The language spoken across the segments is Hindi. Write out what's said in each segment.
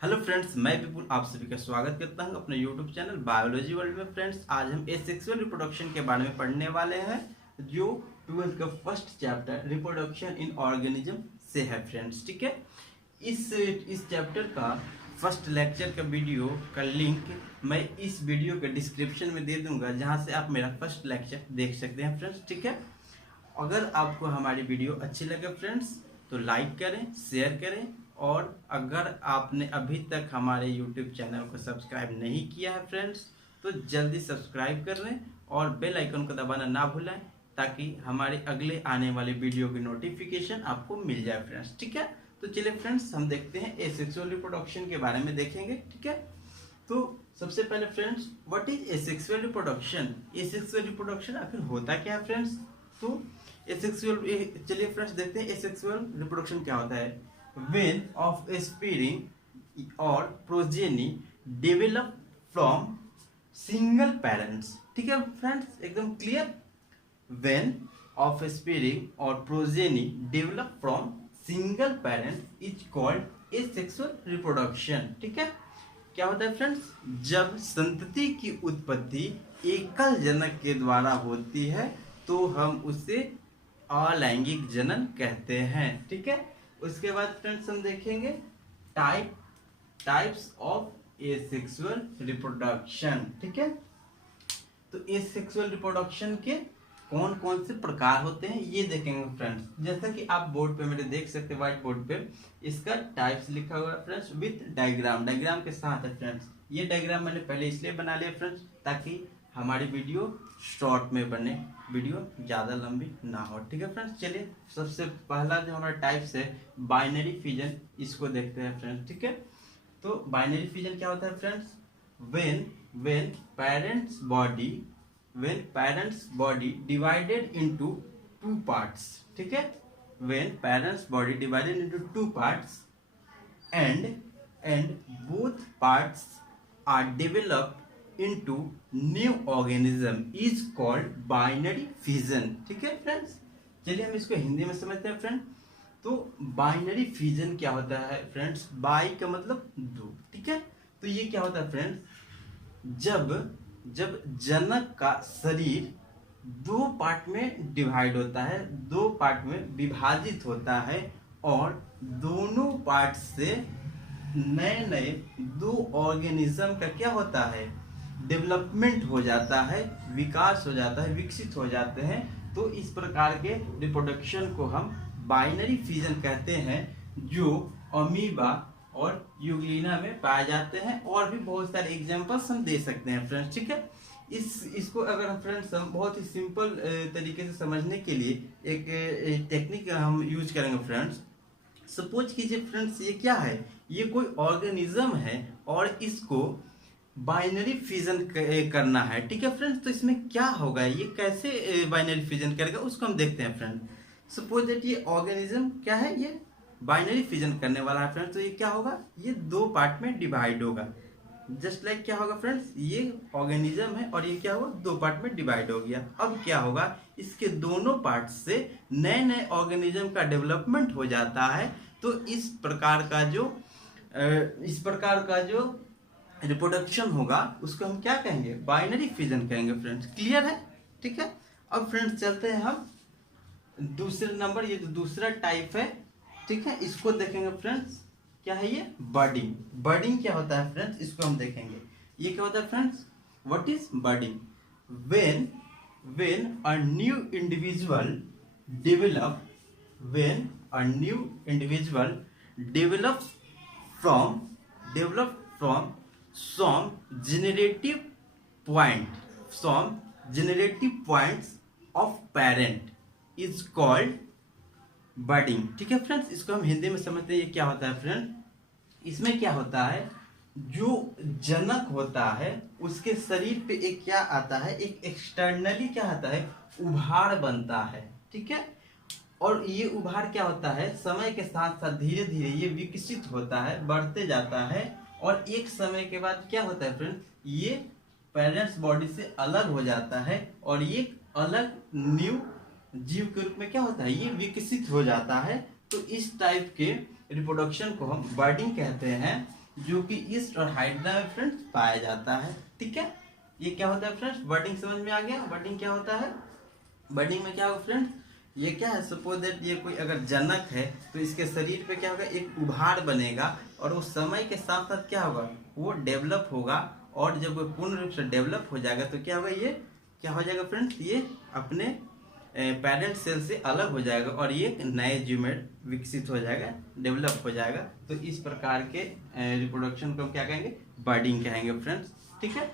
हेलो फ्रेंड्स, मैं विपुल आप सभी का स्वागत करता हूं अपने यूट्यूब चैनल बायोलॉजी वर्ल्ड में। फ्रेंड्स, आज हम एसेक्सुअल रिप्रोडक्शन के बारे में पढ़ने वाले हैं, जो 12th का first chapter reproduction in organism से है। फ्रेंड्स, ठीक है। इस चैप्टर का फर्स्ट लेक्चर का वीडियो का लिंक मैं इस वीडियो के डिस्क्रिप्शन में दे दूंगा, जहां से आप मेरा फर्स्ट लेक्चर देख सकते हैं। फ्रेंड्स, ठीक है। अगर आपको हमारी वीडियो अच्छी लगे फ्रेंड्स, तो लाइक करें, शेयर करें, और अगर आपने अभी तक हमारे यूट्यूब चैनल को सब्सक्राइब नहीं किया है फ्रेंड्स, तो जल्दी सब्सक्राइब कर लें और बेल आइकन को दबाना ना भूलें, ताकि हमारे अगले आने वाले वीडियो की नोटिफिकेशन आपको मिल जाए। फ्रेंड्स, ठीक है। तो चलिए फ्रेंड्स, हम देखते हैं एसेक्सुअल रिप्रोडक्शन के बारे में देखेंगे। ठीक है। तो सबसे पहले friends, what is asexual reproduction? Asexual reproduction आखिर होता क्या है फ्रेंड्स? तो एसेक्सुअल, चलिए फ्रेंड्स देखते हैं एसेक्सुअल रिप्रोडक्शन क्या होता है। When offspring or progeny develop from single parents। ठीक है फ्रेंड्स, एकदम clear. When offspring or progeny develop from single parent is called asexual reproduction। ठीक है। क्या होता है फ्रेंड्स? जब संतति की उत्पत्ति एकल जनक के द्वारा होती है, तो हम उसे अलैंगिक जनन कहते हैं। ठीक है। उसके बाद फ्रेंड्स हम देखेंगे टाइप्स ऑफ एसेक्सुअल रिप्रोडक्शन। ठीक है। तो एसेक्सुअल रिप्रोडक्शन के कौन कौन से प्रकार होते हैं ये देखेंगे फ्रेंड्स। जैसा कि आप बोर्ड पे मेरे देख सकते हैं, व्हाइट बोर्ड पे इसका टाइप्स लिखा हुआ है फ्रेंड्स, विथ डायग्राम के साथ है फ्रेंड्स। ये डायग्राम मैंने पहले इसलिए बना लिया फ्रेंड्स, ताकि हमारी वीडियो शॉर्ट में बने, वीडियो ज़्यादा लंबी ना हो। ठीक है फ्रेंड्स, चलिए सबसे पहला जो हमारा टाइप्स है बाइनरी फिजन, इसको देखते हैं फ्रेंड्स। ठीक है। तो बाइनरी फिजन क्या होता है friends? when parents body divided into two parts। ठीक है। when parents body divided into two parts and both parts are developed into new organism is called binary fission। ठीक है फ्रेंड्स, चलिए हम इसको हिंदी में समझते हैं फ्रेंड। तो बाइनरी फिजन क्या होता है फ्रेंड्स? बाई का मतलब दो। ठीक है। तो ये क्या होता है फ्रेंड्स? जब जनक का शरीर दो पार्ट में डिवाइड होता है, दो पार्ट में विभाजित होता है, और दोनों पार्ट से नए नए दो ऑर्गेनिज्म का क्या होता है? डेवलपमेंट हो जाता है, विकास हो जाता है, विकसित हो जाते हैं। तो इस प्रकार के रिप्रोडक्शन को हम बाइनरी फिजन कहते हैं, जो अमीबा और यूग्लिना में पाए जाते हैं। और भी बहुत सारे एग्जांपल्स हम दे सकते हैं फ्रेंड्स। ठीक है। इसको अगर हम फ्रेंड्स हम बहुत ही सिंपल तरीके से समझने के लिए एक टेक्निक हम यूज करेंगे फ्रेंड्स। सपोज कीजिए फ्रेंड्स, ये क्या है? ये कोई ऑर्गेनिज्म है और इसको बाइनरी फिजन करना है। ठीक है फ्रेंड्स, तो इसमें क्या होगा, ये कैसे बाइनरी फिजन करेगा, उसको हम देखते हैं फ्रेंड। सपोज दैट ये ऑर्गेनिज्म क्या है, ये बाइनरी फिजन करने वाला है फ्रेंड्स। तो ये क्या होगा? ये दो पार्ट में डिवाइड होगा। जस्ट लाइक क्या होगा फ्रेंड्स? ये ऑर्गेनिज्म है और ये क्या हुआ? दो पार्ट में डिवाइड हो गया। अब क्या होगा? इसके दोनों पार्ट से नए नए ऑर्गेनिज्म का डेवलपमेंट हो जाता है। तो इस प्रकार का जो रिप्रोडक्शन होगा, उसको हम क्या कहेंगे? बाइनरी फिजन कहेंगे फ्रेंड्स। क्लियर है? ठीक है। अब फ्रेंड्स चलते हैं हम दूसरे नंबर, ये जो दूसरा टाइप है, ठीक है, इसको देखेंगे फ्रेंड्स। क्या है ये? बर्डिंग। बर्डिंग क्या होता है फ्रेंड्स? इसको हम देखेंगे। ये क्या होता है friends? What is birding? when a new individual develop when a new individual develop from some generative points of parent is called बर्डिंग। ठीक है फ्रेंड्स, इसको हम हिंदी में समझते हैं। ये क्या होता है फ्रेंड? इसमें क्या होता है? जो जनक होता है उसके शरीर पे एक क्या आता है? एक एक्सटर्नली क्या आता है? उभार बनता है। ठीक है। और ये उभार क्या होता है? समय के साथ साथ धीरे धीरे ये विकसित होता है, बढ़ते जाता है, और एक समय के बाद क्या होता है फ्रेंड? ये पेरेंट्स बॉडी से अलग हो जाता है और ये अलग न्यू जीव के रूप में क्या होता है? ये विकसित हो जाता है। तो इस टाइप के रिप्रोडक्शन को हम बर्डिंग कहते हैं, जो कि ईस्ट और हाइड्रा में फ्रेंड्स पाया जाता है। ठीक है, ये क्या होता है फ्रेंड्स, बर्डिंग समझ में आ गया। बर्डिंग क्या होता है, बर्डिंग में क्या होगा फ्रेंड्स, ये क्या है, सपोज दैट ये कोई अगर जनक है तो इसके शरीर पे क्या होगा, एक उभार बनेगा और वो समय के साथ साथ क्या होगा, वो डेवलप होगा। और जब वो पूर्ण रूप से डेवलप हो जाएगा तो क्या होगा, ये क्या हो जाएगा फ्रेंड्स, ये अपने पेरेंट सेल से अलग हो जाएगा और ये नए जीव में विकसित हो जाएगा, डेवलप हो जाएगा। तो इस प्रकार के रिप्रोडक्शन को हम क्या कहेंगे, बर्डिंग कहेंगे फ्रेंड्स। ठीक है,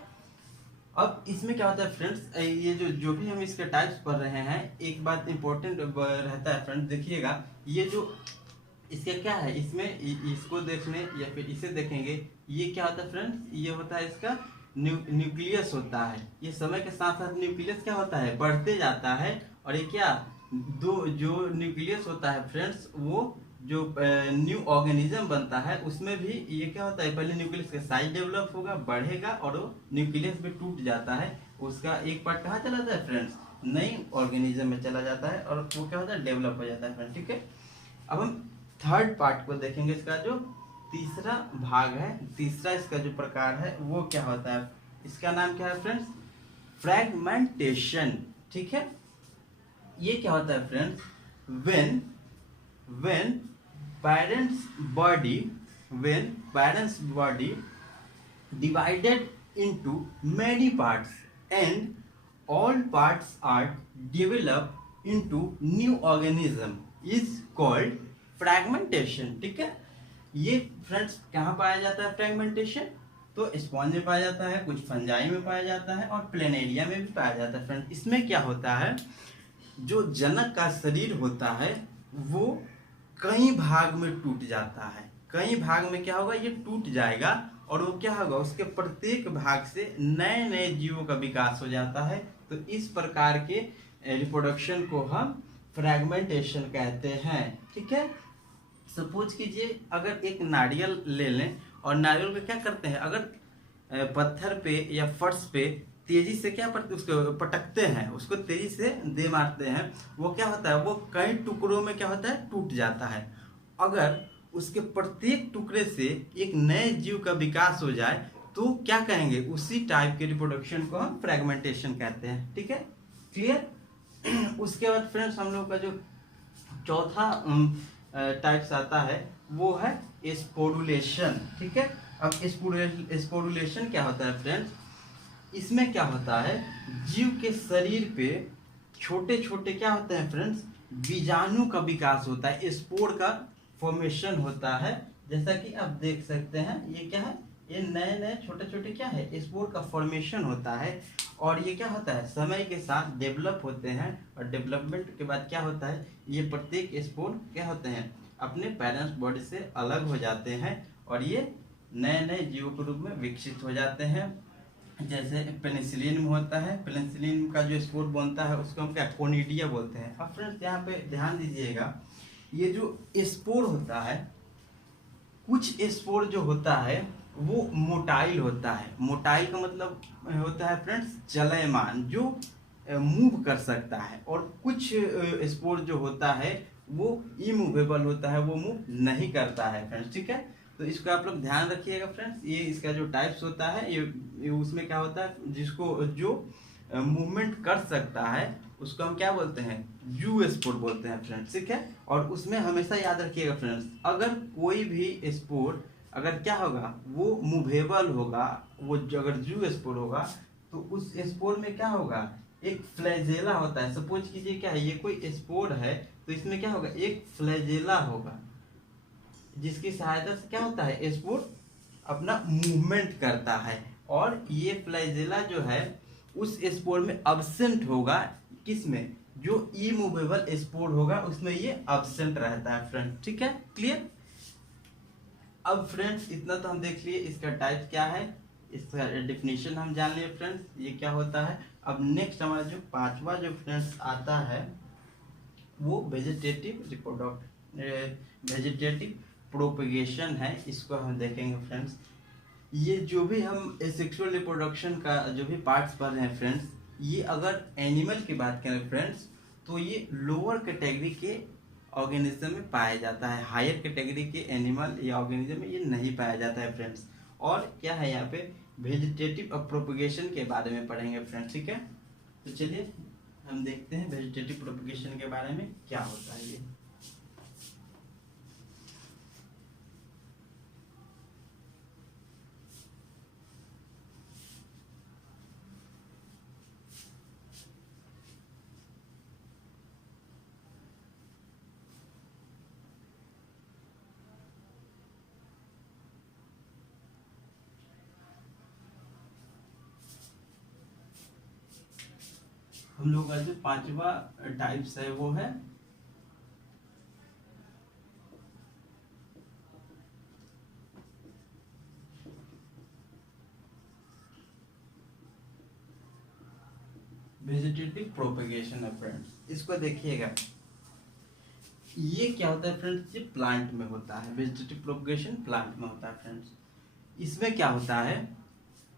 अब इसमें क्या होता है फ्रेंड्स, ये जो भी हम इसके टाइप्स पढ़ रहे हैं, एक बात इंपॉर्टेंट रहता है फ्रेंड्स, देखिएगा ये जो इसका क्या है, इसमें इसको देखने या फिर इसे देखेंगे, ये क्या होता है फ्रेंड्स, ये होता है इसका न्यूक्लियस होता है। ये समय के साथ साथ न्यूक्लियस क्या होता है, बढ़ते जाता है। और ये क्या, दो जो न्यूक्लियस होता है फ्रेंड्स, वो जो न्यू ऑर्गेनिज्म बनता है उसमें भी ये क्या होता है, पहले न्यूक्लियस का साइज डेवलप होगा, बढ़ेगा और वो न्यूक्लियस भी टूट जाता है। उसका एक पार्ट कहाँ चला जाता है फ्रेंड्स, नई ऑर्गेनिज्म में चला जाता है और वो क्या होता है, डेवलप हो जाता है फ्रेंड्स। ठीक है, अब हम थर्ड पार्ट को देखेंगे, इसका जो तीसरा भाग है, तीसरा इसका जो प्रकार है वो क्या होता है, इसका नाम क्या है फ्रेंड्स, फ्रैगमेंटेशन। ठीक है, ये क्या होता है friends, when parents body when parents body divided into many parts and all parts are developed into new organism is called fragmentation। ठीक है, ये फ्रेंड्स कहाँ पाया जाता है फ्रैगमेंटेशन, तो स्पॉन्ज में पाया जाता है, कुछ फंजाई में पाया जाता है और प्लेनेरिया में भी पाया जाता है फ्रेंड्स। इसमें क्या होता है, जो जनक का शरीर होता है वो कई भाग में टूट जाता है, कई भाग में क्या होगा, ये टूट जाएगा और वो क्या होगा, उसके प्रत्येक भाग से नए नए जीवों का विकास हो जाता है। तो इस प्रकार के रिप्रोडक्शन को हम फ्रैगमेंटेशन कहते हैं। ठीक है, सपोज कीजिए अगर एक नारियल ले लें और नारियल को क्या करते हैं, अगर पत्थर पे या फर्श पे तेजी से क्या उसको पटकते हैं, उसको तेजी से दे मारते हैं, वो क्या होता है, वो कई टुकड़ों में क्या होता है, टूट जाता है। अगर उसके प्रत्येक टुकड़े से एक नए जीव का विकास हो जाए तो क्या कहेंगे, उसी टाइप के रिप्रोडक्शन को हम फ्रैगमेंटेशन कहते हैं। ठीक है, क्लियर। उसके बाद फ्रेंड्स हम लोग का जो चौथा टाइप्स आता है वो है स्पोरुलेशन। ठीक है, अब स्पोरुलेशन क्या होता है फ्रेंड्स, इसमें क्या होता है, जीव के शरीर पे छोटे छोटे क्या होते हैं फ्रेंड्स, बीजाणु का विकास होता है, स्पोर का फॉर्मेशन होता है। जैसा कि आप देख सकते हैं, ये क्या है, ये नए नए छोटे छोटे क्या है, स्पोर का फॉर्मेशन होता है। और ये क्या होता है, समय के साथ डेवलप होते हैं और डेवलपमेंट के बाद क्या होता है, ये प्रत्येक स्पोर क्या होते हैं, अपने पेरेंट्स बॉडी से अलग हो जाते हैं और ये नए नए जीवों के रूप में विकसित हो जाते हैं। जैसे पेनिसिलिन में होता है, पेनिसिलिन का जो स्पोर बनता है उसको हम क्या, कोनिडिया बोलते हैं। अब फ्रेंड्स यहाँ पे ध्यान दीजिएगा, ये जो स्पोर होता है, कुछ स्पोर जो होता है वो मोटाइल होता है। मोटाइल का मतलब होता है फ्रेंड्स चलयमान, जो मूव कर सकता है। और कुछ स्पोर जो होता है वो इमूवेबल होता है, वो मूव नहीं करता है फ्रेंड्स। ठीक है, तो इसको आप लोग ध्यान रखिएगा फ्रेंड्स। ये इसका जो टाइप्स होता है, ये उसमें क्या होता है, जिसको जो मूवमेंट कर सकता है उसको हम क्या बोलते हैं, जू स्पोर बोलते हैं फ्रेंड्स। ठीक है, और उसमें हमेशा याद रखिएगा फ्रेंड्स, अगर कोई भी स्पोर अगर क्या होगा, वो मूवेबल होगा, वो अगर जू स्पोर होगा तो उस स्पोर में क्या होगा, एक फ्लैजेला होता है। सपोज कीजिए क्या है, ये कोई स्पोर है तो इसमें क्या होगा, एक फ्लैजेला होगा जिसकी सहायता से क्या होता है, स्पोर अपना मूवमेंट करता है। और ये फ्लैजेला जो है उस स्पोर में अब्सेंट होगा, किसमें, जो इमूवेबल स्पोर होगा उसमें ये अब्सेंट रहता है फ्रेंड। ठीक है, क्लियर। अब फ्रेंड्स इतना तो हम देख लिए, इसका टाइप क्या है, इसका डेफिनेशन हम जान लिए फ्रेंड्स, ये क्या होता है। अब नेक्स्ट हमारा जो पांचवा जो फ्रेंड्स आता है वो वेजिटेटिव वेजिटेटिव प्रोपगेशन है, इसको हम देखेंगे फ्रेंड्स। ये जो भी हम सेक्सुअल रिप्रोडक्शन का जो भी पार्ट्स पढ़ रहे हैं फ्रेंड्स, ये अगर एनिमल की बात करें फ्रेंड्स तो ये लोअर कैटेगरी के ऑर्गेनिज्म में पाया जाता है। हायर कैटेगरी के एनिमल या ऑर्गेनिज्म में ये नहीं पाया जाता है फ्रेंड्स। और क्या है यहाँ पे वेजिटेटिव प्रोपगेशन के बारे में पढ़ेंगे फ्रेंड्स, ठीक है। तो चलिए हम देखते हैं वेजिटेटिव प्रोपगेशन के बारे में क्या होता है ये। हम लोग का जो पांचवा टाइप्स है वो है वेजिटेटिव प्रोपगेशन है फ्रेंड्स। इसको देखिएगा, ये क्या होता है फ्रेंड्स, ये प्लांट में होता है। वेजिटेटिव प्रोपगेशन प्लांट में होता है फ्रेंड्स। इसमें क्या होता है,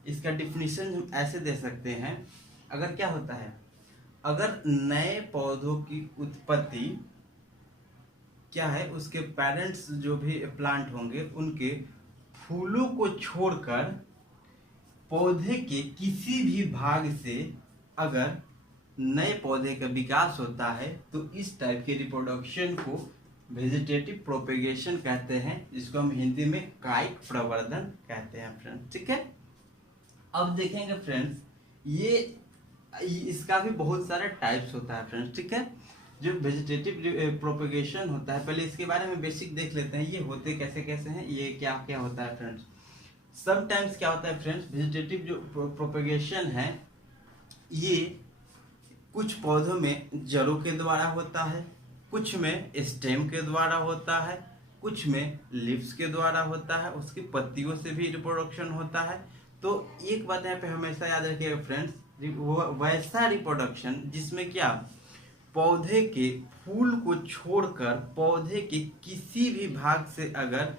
इसका डिफिनीशन हम ऐसे दे सकते हैं। अगर क्या होता है, अगर नए पौधों की उत्पत्ति क्या है, उसके पेरेंट्स जो भी प्लांट होंगे उनके फूलों को छोड़कर पौधे के किसी भी भाग से अगर नए पौधे का विकास होता है तो इस टाइप के रिप्रोडक्शन को वेजिटेटिव प्रोपेगेशन कहते हैं, जिसको हम हिंदी में कायिक प्रवर्धन कहते हैं फ्रेंड्स, ठीक है। अब देखेंगे फ्रेंड्स, ये इसका भी बहुत सारे टाइप्स होता है फ्रेंड्स, ठीक है। जो वेजिटेटिव प्रोपेगेशन होता है, पहले इसके बारे में बेसिक देख लेते हैं, ये होते कैसे कैसे हैं, ये क्या क्या होता है फ्रेंड्स। समटाइम्स क्या होता है फ्रेंड्स, वेजिटेटिव जो प्रोपेगेशन है ये कुछ पौधों में जड़ों के द्वारा होता है, कुछ में स्टेम के द्वारा होता है, कुछ में लीव्स के द्वारा होता है, उसकी पत्तियों से भी रिप्रोडक्शन होता है। तो एक बात यहाँ पे हमेशा याद रखिएगा फ्रेंड्स, वैसा रिप्रोडक्शन जिसमें क्या पौधे के फूल को छोड़कर पौधे के किसी भी भाग से अगर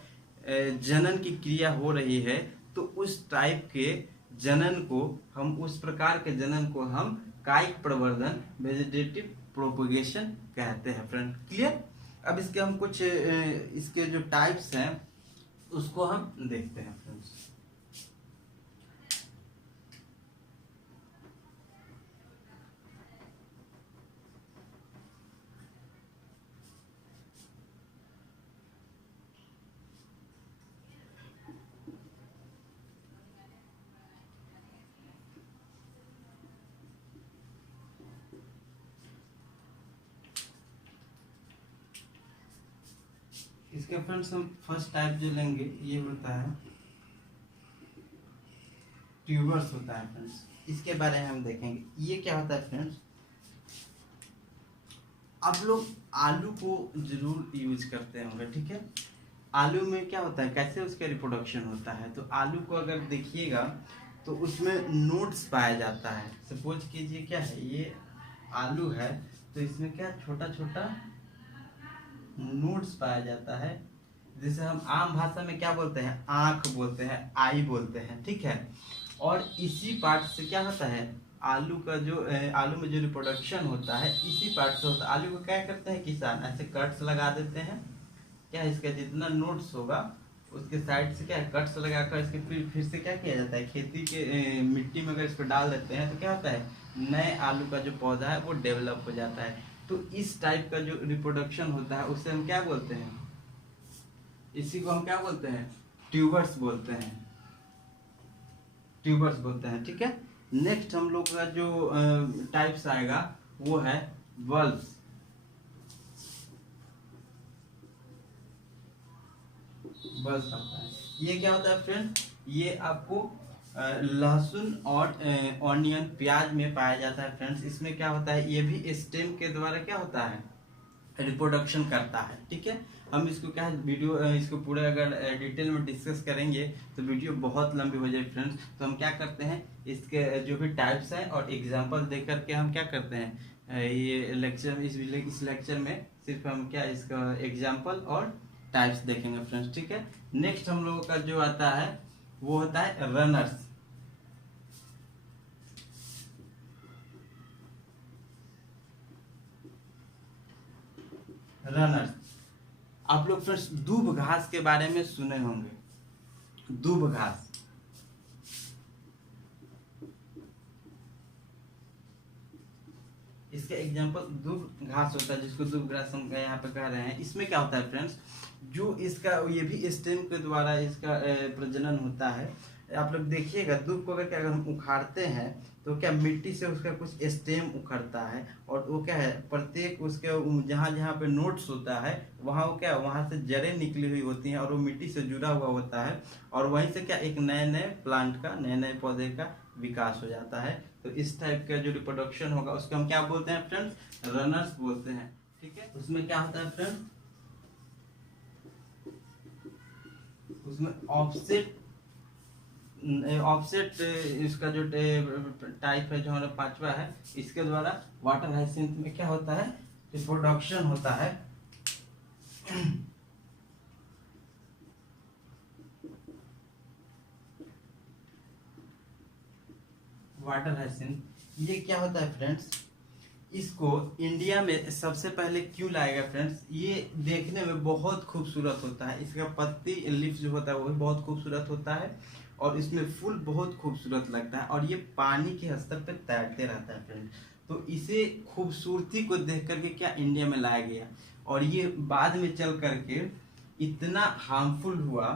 जनन की क्रिया हो रही है तो उस टाइप के जनन को हम, उस प्रकार के जनन को हम कायिक प्रवर्धन वेजिटेटिव प्रोपगेशन कहते हैं फ्रेंड, क्लियर। अब इसके हम कुछ इसके जो टाइप्स हैं उसको हम देखते हैं फ्रेंड्स। इसके फ्रेंड्स हम फर्स्ट टाइप जो लेंगे ये होता है ट्यूबर्स होता है फ्रेंड्स। इसके बारे में हम देखेंगे ये क्या होता है फ्रेंड्स। आप लोग आलू को जरूर यूज करते होंगे, ठीक है। आलू में क्या होता है, कैसे उसका रिप्रोडक्शन होता है, तो आलू को अगर देखिएगा तो उसमें नोड्स पाया जाता है। सपोज कीजिए क्या है, ये आलू है तो इसमें क्या छोटा छोटा नोड्स पाया जाता है, जिसे हम आम भाषा में क्या बोलते हैं, आंख बोलते हैं, आई बोलते हैं, ठीक है। और इसी पार्ट से क्या होता है, आलू का जो आलू में जो रिप्रोडक्शन होता है इसी पार्ट से होता है। आलू को क्या करते हैं किसान, ऐसे कट्स लगा देते हैं, क्या इसका जितना नोट्स होगा उसके साइड से क्या कट्स लगाकर इसके फिर से क्या किया जाता है, खेती के मिट्टी में अगर इसको डाल देते हैं तो क्या होता है, नए आलू का जो पौधा है वो डेवलप हो जाता है। तो इस टाइप का जो रिप्रोडक्शन होता है उससे हम क्या बोलते हैं, इसी को हम क्या बोलते हैं, ट्यूबर्स बोलते हैं, ट्यूबर्स बोलते हैं, ठीक है। नेक्स्ट हम लोग का जो टाइप्स आएगा वो है बल्ब्स। बल्ब्स आता है, ये क्या होता है फ्रेंड, ये आपको लहसुन और ऑनियन प्याज में पाया जाता है फ्रेंड्स। इसमें क्या होता है, ये भी स्टेम के द्वारा क्या होता है, रिप्रोडक्शन करता है, ठीक है। हम इसको क्या है वीडियो इसको पूरे अगर डिटेल में डिस्कस करेंगे तो वीडियो बहुत लंबी हो जाए फ्रेंड्स। तो हम क्या करते हैं, इसके जो भी टाइप्स हैं और एग्जांपल दे करके हम क्या करते हैं, ये लेक्चर इस लेक्चर में सिर्फ हम क्या इसका एग्जांपल और टाइप्स देखेंगे फ्रेंड्स, ठीक है। नेक्स्ट हम लोगों का जो आता है वो होता है रनर्स। रनर्स। आप लोग फ्रेंड्स दूब घास के बारे में सुने होंगे, दूब घास। इसका एग्जांपल दूब घास होता है, जिसको दूब घास हम यहाँ पे कह रहे हैं। इसमें क्या होता है फ्रेंड्स, जो इसका ये भी स्टेम के द्वारा इसका प्रजनन होता है। आप लोग देखिएगा दूब को अगर हम उखाड़ते हैं तो क्या मिट्टी से उसका कुछ स्टेम उखड़ता है, और वो क्या है प्रत्येक उसके जहाँ जहाँ पे नोट्स होता है वहाँ वो क्या वहाँ से जड़ें निकली हुई होती हैं और वो मिट्टी से जुड़ा हुआ होता है, और वहीं से क्या एक नए नए प्लांट का, नए नए पौधे का विकास हो जाता है। तो इस टाइप का जो रिप्रोडक्शन होगा उसको हम क्या बोलते हैं फ्रेंड्स, रनर्स बोलते हैं। ठीक है, उसमें क्या होता है फ्रेंड्स, उसमें ऑफसेट ऑफसेट इसका जो टाइप है जो हमारा पांचवा है, इसके द्वारा वाटर हाइसिंथ में क्या होता है, रिप्रोडक्शन होता है। वाटर हाइसिंथ ये क्या होता है फ्रेंड्स, इसको इंडिया में सबसे पहले क्यों लाया गया फ्रेंड्स, ये देखने में बहुत खूबसूरत होता है। इसका पत्ती लीफ जो होता है वो भी बहुत खूबसूरत होता है, और इसमें फूल बहुत खूबसूरत लगता है, और ये पानी के स्तर पे तैरते रहता है फ्रेंड्स। तो इसे खूबसूरती को देख करके क्या इंडिया में लाया गया, और ये बाद में चल करके इतना हार्मफुल हुआ।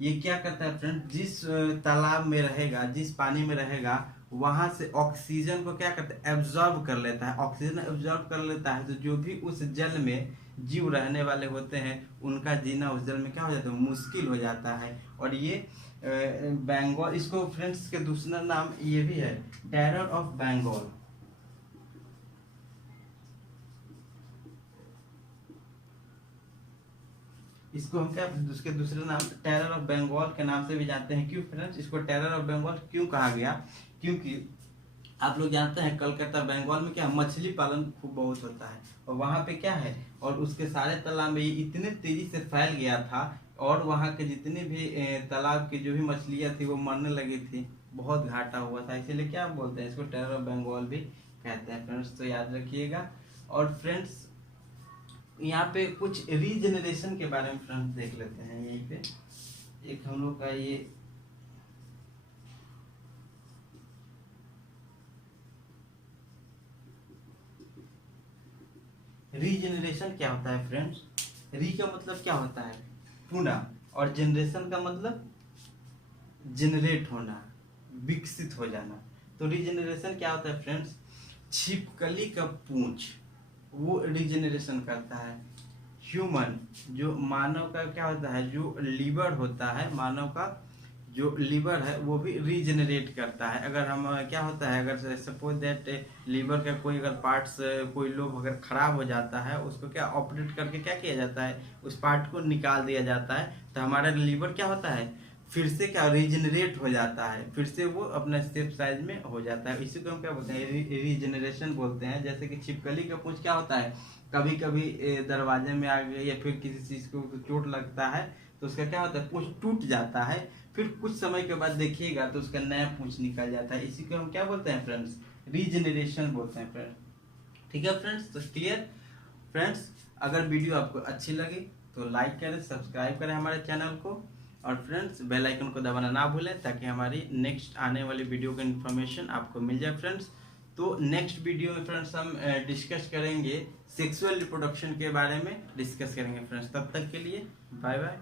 ये क्या करता है फ्रेंड, जिस तालाब में रहेगा, जिस पानी में रहेगा, वहां से ऑक्सीजन को क्या करता है, एब्जॉर्ब कर लेता है। ऑक्सीजन एब्जॉर्ब कर लेता है तो जो भी उस जल में जीव रहने वाले होते हैं उनका जीना उस जल में क्या हो जाता है, मुश्किल हो जाता है। और ये बंगाल, इसको फ्रेंड्स के दूसरा नाम ये भी है, टेरर ऑफ बंगाल। इसको हम क्या उसके दूसरे नाम टेरर ऑफ बंगाल के नाम से भी जानते हैं। क्यों फ्रेंड्स, इसको टेरर ऑफ बंगाल क्यों कहा गया, क्योंकि आप लोग जानते हैं कलकत्ता बंगाल में क्या मछली पालन खूब बहुत होता है, और वहाँ पे क्या है, और उसके सारे तालाब में ये इतने तेजी से फैल गया था, और वहाँ के जितने भी तालाब की जो भी मछलियाँ थी वो मरने लगी थी, बहुत घाटा हुआ था। इसीलिए क्या बोलते हैं इसको, टेरर ऑफ बंगाल भी कहते हैं फ्रेंड्स, तो याद रखिएगा। और फ्रेंड्स यहाँ पे कुछ रीजनरेशन के बारे में फ्रेंड्स देख लेते हैं। यहीं पे एक हम लोग का ये रीजनरेशन क्या होता है फ्रेंड्स, री का मतलब क्या होता है, पुनः, और जनरेशन का मतलब जनरेट होना, विकसित हो जाना। तो रीजनरेशन क्या होता है फ्रेंड्स, छिपकली का पूंछ वो रीजनरेशन करता है। ह्यूमन, जो मानव का क्या होता है, जो लीवर होता है, मानव का जो लीवर है वो भी रीजनरेट करता है। अगर हम क्या होता है, अगर सपोज दैट लीवर का कोई अगर पार्ट्स, कोई लोग अगर खराब हो जाता है, उसको क्या ऑपरेट करके क्या किया जाता है, उस पार्ट को निकाल दिया जाता है, तो हमारा लीवर क्या होता है, फिर से क्या रीजनरेट हो जाता है, फिर से वो अपना सेफ साइज में हो जाता है। इसी को हम क्या बोलते हैं, रीजनरेशन बोलते हैं। जैसे कि छिपकली का पूंछ क्या होता है, कभी कभी दरवाजे में आ गए या फिर किसी चीज को चोट लगता है तो उसका क्या होता है, पूंछ टूट जाता है, फिर कुछ समय के बाद देखिएगा तो उसका नया पूंछ निकल जाता है। इसी को हम क्या बोलते हैं फ्रेंड्स, रीजनरेशन बोलते हैं फ्रेंड्स। ठीक है फ्रेंड्स, तो क्लियर फ्रेंड्स। अगर वीडियो आपको अच्छी लगी तो लाइक करें, सब्सक्राइब करें हमारे चैनल को, और फ्रेंड्स बेल आइकन को दबाना ना भूलें ताकि हमारी नेक्स्ट आने वाली वीडियो का इन्फॉर्मेशन आपको मिल जाए फ्रेंड्स। तो नेक्स्ट वीडियो में फ्रेंड्स हम डिस्कस करेंगे सेक्सुअल रिप्रोडक्शन के बारे में डिस्कस करेंगे फ्रेंड्स। तब तक के लिए बाय बाय।